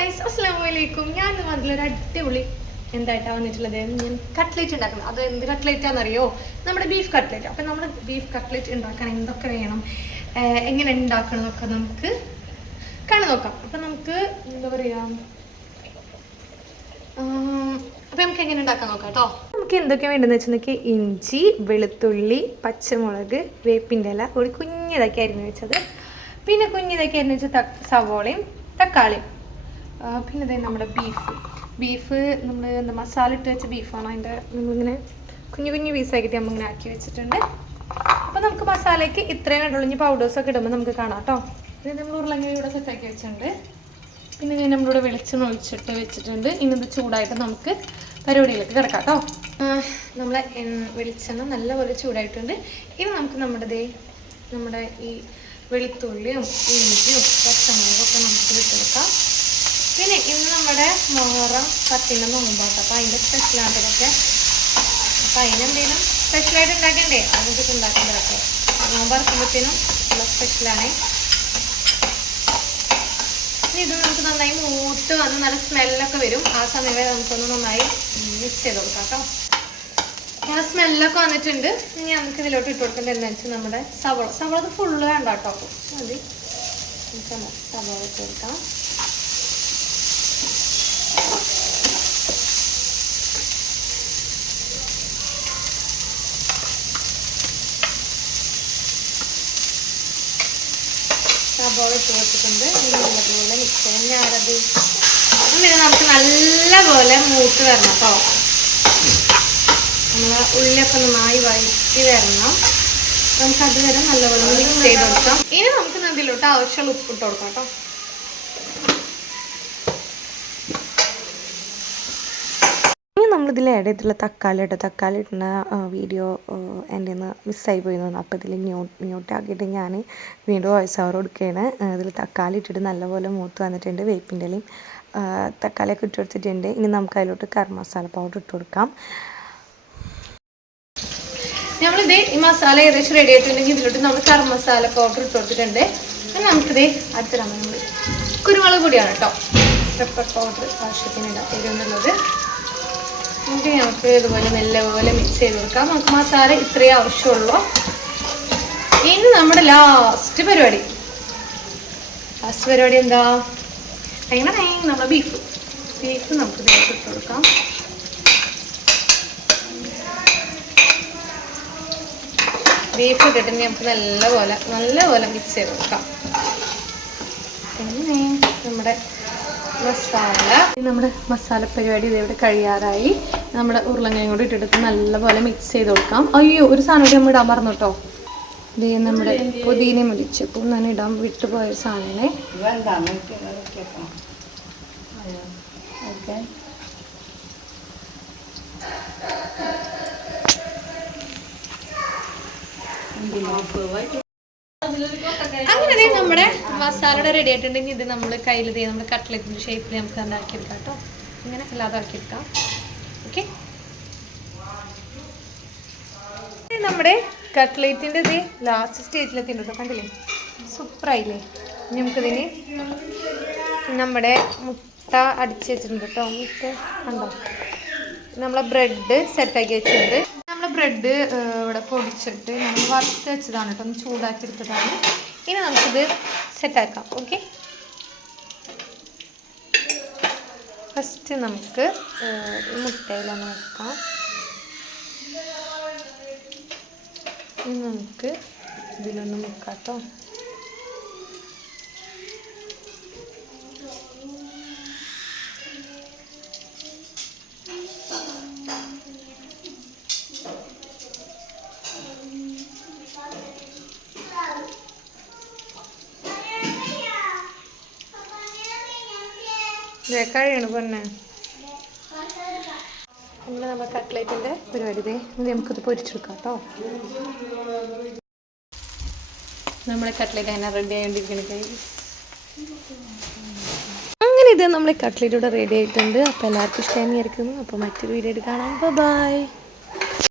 Guys അസ്സാം വലൈക്കും ഞാൻ അതിലൊരു അടിപൊളി എന്തായിട്ടാണ് വന്നിട്ടുള്ളത്? ഞാൻ കട്ട്ലേറ്റ് ഉണ്ടാക്കുന്നത്. അത് എന്ത് കട്ട്ലേറ്റ് ആണെന്നറിയോ? നമ്മുടെ ബീഫ് കട്ട്ലേറ്റ് അപ്പം നമ്മൾ ബീഫ് കട്ട്ലേറ്റ് ഉണ്ടാക്കാൻ എന്തൊക്കെ വേണം എങ്ങനെ ഉണ്ടാക്കണം എന്നൊക്കെ നമുക്ക് കണ്ടു നോക്കാം. അപ്പം നമുക്ക് എന്താ പറയുക അപ്പം നമുക്ക് എങ്ങനെ ഉണ്ടാക്കാൻ നോക്കാം കേട്ടോ നമുക്ക് എന്തൊക്കെ വേണ്ടതെന്ന് വെച്ചിട്ടുണ്ടെങ്കിൽ ഇഞ്ചി വെളുത്തുള്ളി പച്ചമുളക് വേപ്പിന്റെ ഇല ഒരു കുഞ്ഞിതൊക്കെ അരിഞ്ഞ് വെച്ചത്. പിന്നെ കുഞ്ഞിതൊക്കെ അരിഞ്ഞ് വെച്ച സവോളയും തക്കാളിയും. പിന്നെ ദേ നമ്മുടെ ബീഫ് ബീഫ് നമ്മൾ എന്താ മസാല ഇട്ട് വെച്ച ബീഫാണ് അതിന്റെ നമ്മളിങ്ങനെ കുഞ്ഞു കുഞ്ഞു പീസാക്കിയിട്ട് നമ്മളിങ്ങനെ ആക്കി വെച്ചിട്ടുണ്ട്. അപ്പോൾ നമുക്ക് മസാലയ്ക്ക് ഇത്രയും കണ്ടുള്ളൂ. ഇനി പൗഡേഴ്സൊക്കെ ഇടുമ്പോൾ നമുക്ക് കാണാം കേട്ടോ. ഇനി നമ്മൾ ഉരുളങ്ങനെ ഇവിടെ സെറ്റാക്കി വെച്ചിട്ടുണ്ട്. പിന്നെ ഞാൻ നമ്മളിവിടെ വെളിച്ചെണ്ണ ഒഴിച്ചിട്ട് വെച്ചിട്ടുണ്ട്. ഇനി ഇത് ചൂടായിട്ട് നമുക്ക് പരിപാടിയിലേക്ക് കിടക്കാം കേട്ടോ. നമ്മളെ വെളിച്ചെണ്ണ നല്ലപോലെ ചൂടായിട്ടുണ്ട്. ഇനി നമുക്ക് നമ്മുടെ നമ്മുടെ ഈ വെളുത്തുള്ളിയും ഇഞ്ചിയും പച്ചമുളകും ഒക്കെ നമുക്ക് ഇട്ടെടുക്കാം പിന്നെ ഇന്ന് നമ്മുടെ മുഹറം പത്തിന്റെ നോമ്പാട്ടോ അപ്പോൾ അതിന്റെ സ്പെഷ്യലാണ് ഇതൊക്കെ. അപ്പോൾ അതിനെന്തെങ്കിലും സ്പെഷ്യലായിട്ട് ഉണ്ടാക്കണ്ടേ? അതൊക്കെ ഉണ്ടാക്കേണ്ടത് കേട്ടോ നോമ്പ് ഇറക്കുമ്പോഴത്തേനും ഉള്ള സ്പെഷ്യലാണ് ഇനി ഇത് നമുക്ക് നന്നായി മൂത്ത് വന്ന് നല്ല സ്മെല്ലൊക്കെ വരും. ആ സമയം വരെ നമുക്കൊന്ന് നന്നായി മിക്സ് ചെയ്ത് കൊടുക്കാം കേട്ടോ. ആ സ്മെല്ലൊക്കെ വന്നിട്ടുണ്ട്. ഇനി നമുക്ക് ഇതിലോട്ട് ഇട്ട് കൊടുക്കേണ്ടത് എന്താ വെച്ചാൽ നമ്മുടെ സവോള. സവോള ഫുള്ള് വേണ്ട കേട്ടോ. മതി. സവള ഇട്ട് കൊടുക്കാം. സവോള ഇട്ട് കൊടുത്തിട്ടുണ്ട് ഇനി നല്ലപോലെ മിക്സ് ചെയ്യാം. ഞാനത് പിന്നെ നമുക്ക് നല്ലപോലെ മൂത്ത് വരണം കേട്ടോ നമ്മൾ ഉള്ളിയൊക്കെ നന്നായി വഴറ്റി വരണം. നമുക്ക് അതുവരെ നല്ലപോലെ മിക്സ് ചെയ്ത് കൊടുക്കാം. ഇനി നമുക്ക് അതിലോട്ട് ആവശ്യമുള്ള ഉപ്പ് ഇട്ട് കൊടുക്കാം കേട്ടോ നമ്മളിതിൽ ആഡ് ചെയ്തിട്ടുള്ള തക്കാളി കേട്ടോ തക്കാളി ഇടുന്ന വീഡിയോ എന്റെ നിന്ന് മിസ്സായി പോയി തോന്നുന്നു അപ്പോൾ ഇതിൽ മ്യൂട്ട് ന്യൂട്ടാക്കിയിട്ട് ഞാൻ വീണ്ടും വോയിസ് ഓവർ കൊടുക്കുകയാണ്. ഇതിൽ തക്കാളി ഇട്ടിട്ട് നല്ലപോലെ മൂത്ത് വന്നിട്ടുണ്ട് വേപ്പിന്റെ ഇലയും. തക്കാളിയൊക്കെ ഇട്ട് കൊടുത്തിട്ടുണ്ട്. ഇനി നമുക്ക് അതിലോട്ട് കറി മസാല പൗഡർ ഇട്ട് കൊടുക്കാം. നമ്മളിത് ഈ മസാല ഏകദേശം റെഡി ആയിട്ടുണ്ടെങ്കിൽ ഇതിലോട്ട് നമ്മൾ കറി മസാല പൗഡർ ഇട്ട് കൊടുത്തിട്ടുണ്ട്. നമുക്കിത് അടുത്ത നമ്മൾ കുരുമുളക് പൊടിയാണ് കേട്ടോ. പെപ്പർ പൗഡർ ആവശ്യത്തിന് ഇടാം എന്നുള്ളത്. എന്നിട്ട് നമുക്ക് ഇതുപോലെ നല്ലപോലെ മിക്സ് ചെയ്ത് കൊടുക്കാം. നമുക്ക് മസാല ഇത്രയേ ആവശ്യമുള്ളൂ. ഇനി നമ്മുടെ ലാസ്റ്റ് പരിപാടി. ലാസ്റ്റ് പരിപാടി എന്താ? എങ്ങനെ നമ്മുടെ ബീഫ് ബീഫ് നമുക്ക് ഇട്ട് കൊടുക്കാം. ബീഫ് ഇട്ടിട്ട് നമുക്ക് നല്ലപോലെ നല്ലപോലെ മിക്സ് ചെയ്ത് കൊടുക്കാം. പിന്നെ നമ്മുടെ മസാല നമ്മുടെ മസാല പരിപാടി ഇതേവിടെ കഴിയാറായി. നമ്മുടെ ഉരുളങ്ങയും കൂടി ഇട്ടിട്ട് നല്ലപോലെ മിക്സ് ചെയ്ത് കൊടുക്കാം. അയ്യോ ഒരു സാധനം കൂടി നമ്മൾ ഇടാൻ പറഞ്ഞു കേട്ടോ. ഇത് നമ്മുടെ പുതിനെ മുടിച്ച് അപ്പോൾ ഞാൻ ഇടാൻ വിട്ടുപോയ സാധനമേ ഓക്കെ അങ്ങനെ ദേ നമ്മുടെ മസാല റെഡി ആയിട്ടുണ്ടെങ്കിൽ ഇത് നമ്മൾ കയ്യിൽ ദേ നമ്മുടെ കട്ട്ലറ്റിന്റെ ഷേപ്പിൽ നമുക്ക് ഉണ്ടാക്കിയെടുക്കാം കേട്ടോ. ഇങ്ങനെ അല്ലാതെ ആക്കിയെടുക്കാം ഓക്കെ നമ്മുടെ കട്ട്ലേറ്റിന്റെ ഇത് ലാസ്റ്റ് സ്റ്റേജിലെത്തി കേട്ടോ കണ്ടില്ലേ? സൂപ്പറായില്ലേ? നമുക്കിതിന് നമ്മുടെ മുട്ട അടിച്ച് വെച്ചിട്ടുണ്ട് കേട്ടോ മുട്ട കണ്ടോ? നമ്മളെ ബ്രെഡ് സെറ്റാക്കി വെച്ചിട്ടുണ്ട്. ബ്രെഡ് ഇവിടെ പൊടിച്ചിട്ട് നമ്മൾ വറുത്ത് വെച്ചതാണ് കേട്ടോ. ഒന്ന് ചൂടാക്കി എടുത്തതാണ് ഇനി നമുക്കിത് സെറ്റാക്കാം ഓക്കെ ഫസ്റ്റ് നമുക്ക് മുട്ടയില വെക്കാം ഇനി നമുക്ക് ഇതിലൊന്ന് മുക്കാം കഴിയണ പൊന്നെ അങ്ങനെ നമ്മൾ കട്ട്ലേറ്റിന്റെ പരിപാടി ഇത് നമുക്കിത് പൊരിച്ചെടുക്കാം കേട്ടോ. നമ്മുടെ കട്ട്ലേറ്റ് അങ്ങനെ റെഡി ആയിക്കൊണ്ടിരിക്കണ അങ്ങനെ ഇത് നമ്മളെ കട്ട്ലേറ്റ് ഇവിടെ റെഡി ആയിട്ടുണ്ട്. അപ്പോൾ എല്ലാവർക്കും ഇഷ്ടമായി അപ്പൊ അപ്പോൾ മറ്റൊരു വീഡിയോ കാണാം. ബൈ